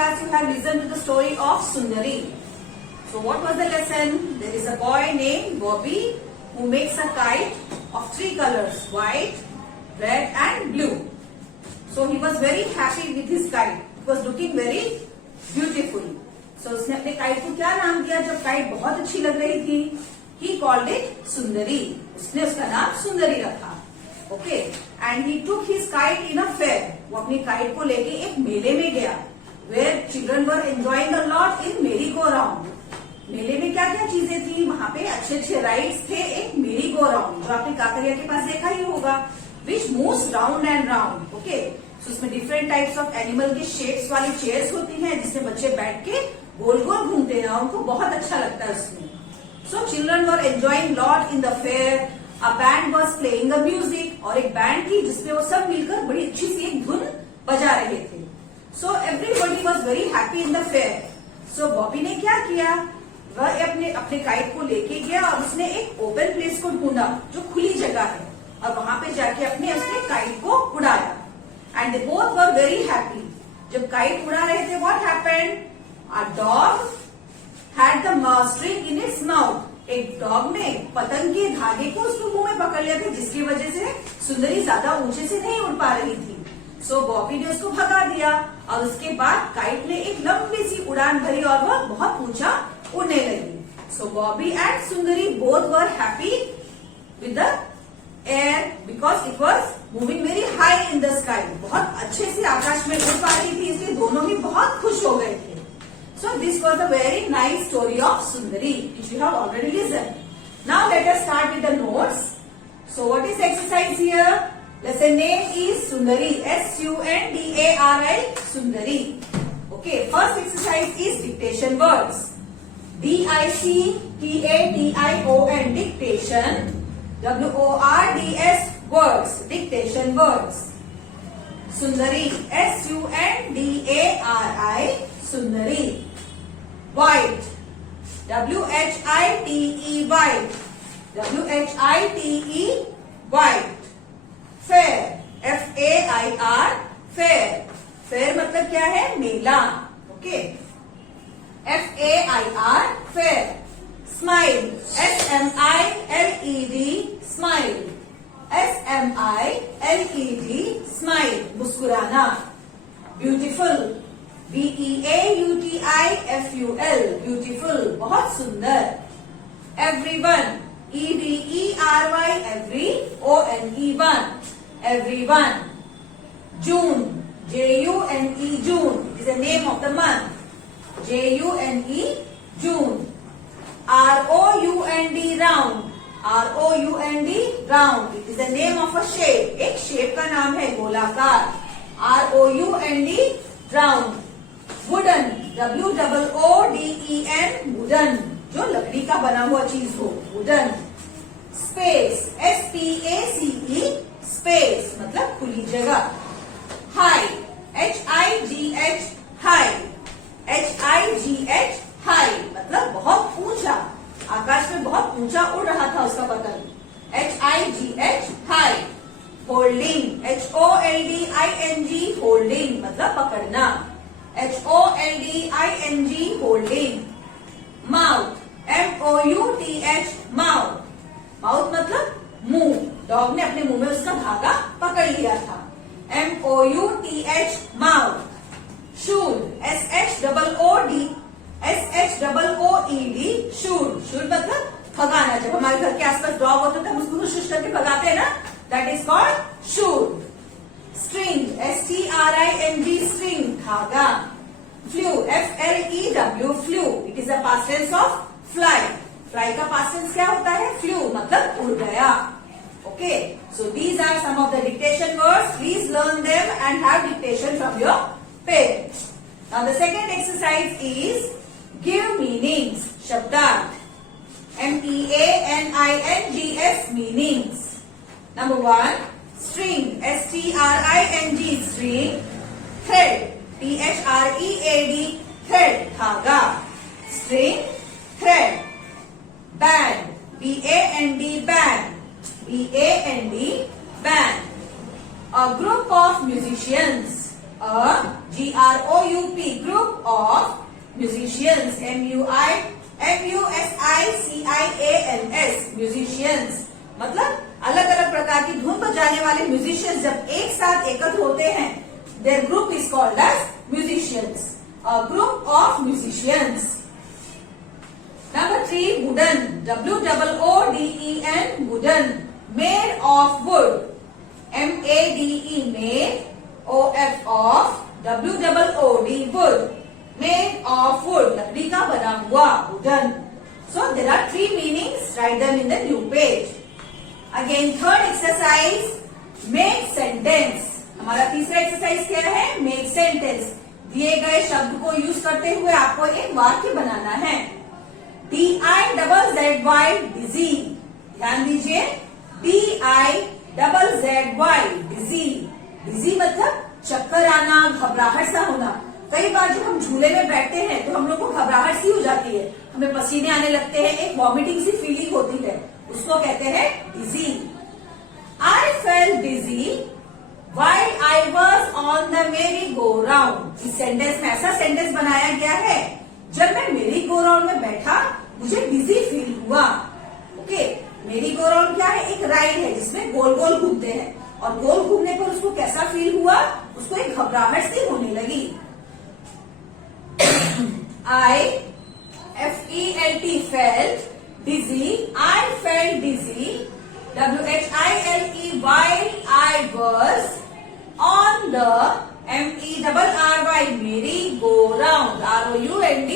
As you have listened to the story of Sundari. So what was the lesson? There is a boy named Bobby who makes a kite of 3 colors, white, red and blue. So he was very happy with his kite. It was looking very beautiful. So उसने अपने kite को क्या नाम दिया जब kite बहुत अच्छी लग रही थी? He called it Sundari. उसने उसका नाम सुंदरी रखा. Okay. And he took his kite in a fair. वो अपनी काइट को लेके एक मेले में गया. Where children were enjoying a lot in merry-go-round. मेले में क्या क्या चीजें थी? वहाँ पे अच्छे अच्छे राइड्स थे. एक merry-go-round जो आपने काकरिया के पास देखा ही होगा, which moves round and round. Okay. So उसमें डिफरेंट टाइप्स ऑफ एनिमल के शेप्स वाली चेयर्स होती हैं जिसमें बच्चे बैठ के गोल गोल घूमते हैं. उनको बहुत अच्छा लगता है उसमें. So children were enjoying lot in the fair. A band was playing a music. और एक बैंड थी जिसमें वो सब मिलकर बड़ी अच्छी सी एक धुन बजा रहे थे. So everybody was very happy in the fair. So Bobby ने क्या किया? वह अपने काइट को लेके गया और उसने एक ओपन प्लेस को ढूंढा जो खुली जगह है और वहां पे जाके उसने काइट को उड़ाया. And they both were very happy. जब काइट उड़ा रहे थे, what happened? A dog had the string in its mouth. एक डॉग ने पतंग के धागे को उसके मुंह में पकड़ लिया था जिसकी वजह से सुंदरी ज्यादा ऊंचे से नहीं उड़ पा रही थी. सो बॉबी ने उसको भगा दिया और उसके बाद काइट ने एक लंबी सी उड़ान भरी और वह बहुत ऊंचा उड़ने लगी. सो Bobby and Sundari both were happy with the air because it was moving very high in the sky. बहुत अच्छे से आकाश में उड़ पा रही थी, इसलिए दोनों ही बहुत खुश हो गए थे. So this was a very nice story of Sundari which you have already listened. Now let us start with the notes. So what is the exercise here? Lesson name is Sundari. S-U-N-D-A-R-I. Sundari. Okay. First exercise is dictation words. D-I-C-T-A-T-I-O-N. Dictation. W-O-R-D-S. Words. Dictation words. Sundari. S-U-N-D-A-R-I. Sundari. White. W-H-I-T-E. White. W-H-I-T-E. White. Fair. F-A-I-R. Fair. Fair मतलब क्या है? मेला. Okay. F-A-I-R. Fair. Smile. S-M-I-L-E-D. Smile. S-M-I-L-E-D. Smile. मुस्कुराना. Beautiful. B-E-A-U-T-I-F-U-L. Beautiful. बहुत सुंदर. Everyone. E-V-E-R-Y. Every. O-N-E-1. Everyone. June. J-U-N-E. June. It is the name of the month. J-U-N-E. June. R-O-U-N-D. Round. R-O-U-N-D. Round. It is the name of a shape. एक shape का नाम है गोलाकार. R-O-U-N-D. Round. Wooden. W-O-O-D-E-N. Wooden. जो लकड़ी का बना हुआ चीज हो. Wooden. Space. S-P-A-C-E. Space मतलब खुली जगह. High. H-I-G-H. High. H-I-G-H. High मतलब बहुत ऊंचा. आकाश में बहुत ऊंचा उड़ रहा था उसका पतंग. H-I-G-H. High. Holding. H-O-L-D-I-N-G. Holding मतलब पकड़ना. H-O-L-D-I-N-G. Holding. Mouth. M-O-U-T-H. Mouth. Mouth मतलब मुंह. डॉग ने अपने मुंह में उसका धागा पकड़ लिया था. M-O-U-T-H. Mouth. Should. S-H-O-O-D. S-H-O-O-E-D. Should. Should मतलब भगाना. जब हमारे घर के आसपास डॉग होते थे हम उसको शुश करके भगाते हैं ना. That is called should. String. S-T-R-I-N-G. String. धागा. Flew. F-L-E-W. Flew. It is a past tense of fly. Fly का past tense क्या होता है? Flew मतलब उड़ गया. Okay. So these are some of the dictation words. Please learn them and have dictation from your parents. Now the second exercise is give meanings. Shabdat. M-E-A-N-I-N-G-S. Meanings. Number 1. String. S-T-R-I-N-G. String. Thread. T-H-R-E-A-D. Thread. धागा. String. Thread. Band. B-A-N-D. Band. B-A-N-D. Band. A group of musicians. A group of musicians, musicians, musicians मतलब अलग अलग प्रकार की धुन बजाने वाले musicians जब एक साथ एकत्र होते हैं, their group is called as musicians, a group of musicians. Number 3, wooden, wooden, wooden, made of wood, made, made, of, wood, made of wood, लकड़ी का बना हुआ wooden. So there are 3 meanings, write them in the new page. Again, third exercise, make sentence. हमारा तीसरा exercise क्या है? Make sentence. दिए गए शब्द को यूज करते हुए आपको एक वाक्य बनाना है. DIZZY, डिजी. ध्यान दीजिए, DIZZY, डिजी. डिजी मतलब चक्कर आना, घबराहट सा होना. कई बार जब हम झूले में बैठते हैं तो हम लोग को घबराहट सी हो जाती है, हमें पसीने आने लगते हैं, एक वॉमिटिंग सी फीलिंग होती है, उसको कहते हैं डिजी. I felt dizzy while I was on the merry-go-round. इस सेंटेंस में ऐसा सेंटेंस बनाया गया है, जब मैं मेरी गो राउंड में बैठा मुझे डिजी फील हुआ. ओके, मेरी गो राउंड क्या है? एक राइड है जिसमें गोल गोल घूमते हैं, और गोल घूमने पर उसको कैसा फील हुआ? उसको एक घबराहट सी होने लगी. I felt dizzy. I felt dizzy. WHILE while I was on the MERRY merry-go-round. ROUND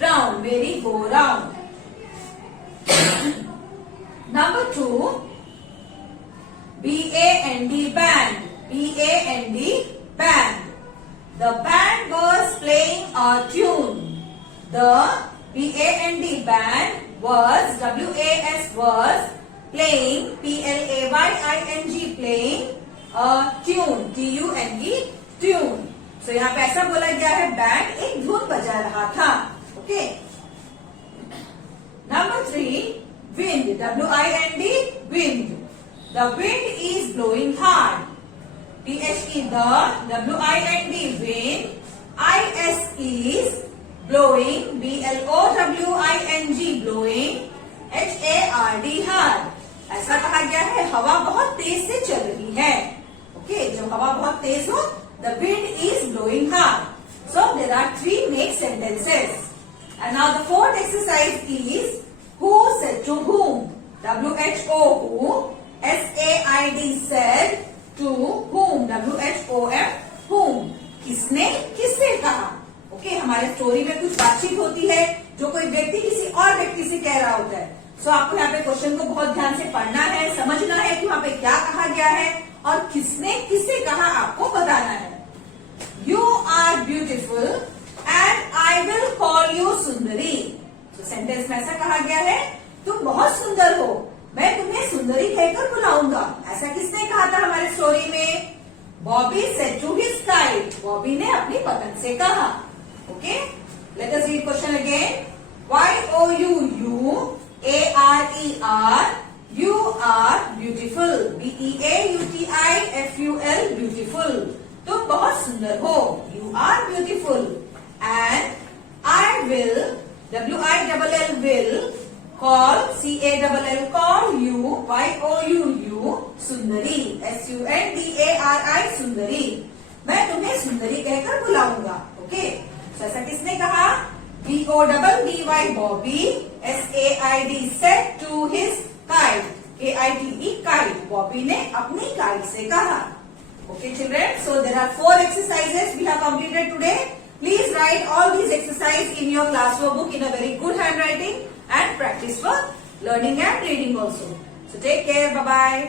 round, merry-go-round. Number 2, BAND, band. BAND, band. The band was playing a tune. The BAND band was, WAS was playing, PLAYING, playing a tune, TUNE, tune. So यहाँ पे ऐसा बोला गया है, band एक धुन बजा रहा था. Okay. Number 3, wind, WIND, wind. The wind is blowing hard. THE, the, WIND, wind. IS is blowing, BLOWING, blowing, HARD, hard. ऐसा कहा गया है, हवा बहुत तेज से चल रही है. ओके, जब हवा बहुत तेज हो, the wind is blowing hard. So there are 3 make sentences. And now the fourth exercise is who said to whom. WHO, who. SAID, said. To whom, WHOM, whom. किसने किससे कहा. ओके, हमारे स्टोरी में कुछ बातचीत होती है जो कोई व्यक्ति किसी और व्यक्ति से कह रहा होता है. सो आपको यहाँ पे क्वेश्चन को बहुत ध्यान से पढ़ना है, समझना है कि वहां पे क्या कहा गया है और किसने किससे कहा, आपको बताना है. You are beautiful and I will call you सुंदरी. तो सेंटेंस में ऐसा कहा गया है, तुम बहुत सुंदर हो, मैं तुम्हें सुंदरी कहकर बुलाऊंगा. ऐसा किसने कहा था हमारे स्टोरी में? Bobby said to his kite. Bobby ने अपनी पतंग से कहा. Okay, let us read question again. YOUUARER, you are beautiful. BEAUTIFUL, beautiful. तुम बहुत सुंदर हो. You are beautiful. And I will, WILL, will call, CALL, call you, YOUU, Sundari. SUNDARI, सुंदरी. मैं तुम्हें सुंदरी कहकर बुलाऊंगा. ओके, तो ऐसा किसने कहा? BOBBY, Bobby. SAID, said to his kite. KITE, kite. Bobby ने अपनी kite से कहा. Okay, children. So there are 4 exercises we have completed today. Please write all these exercises in your classwork book in a very good handwriting and practice for learning and reading also. So take care. Bye bye.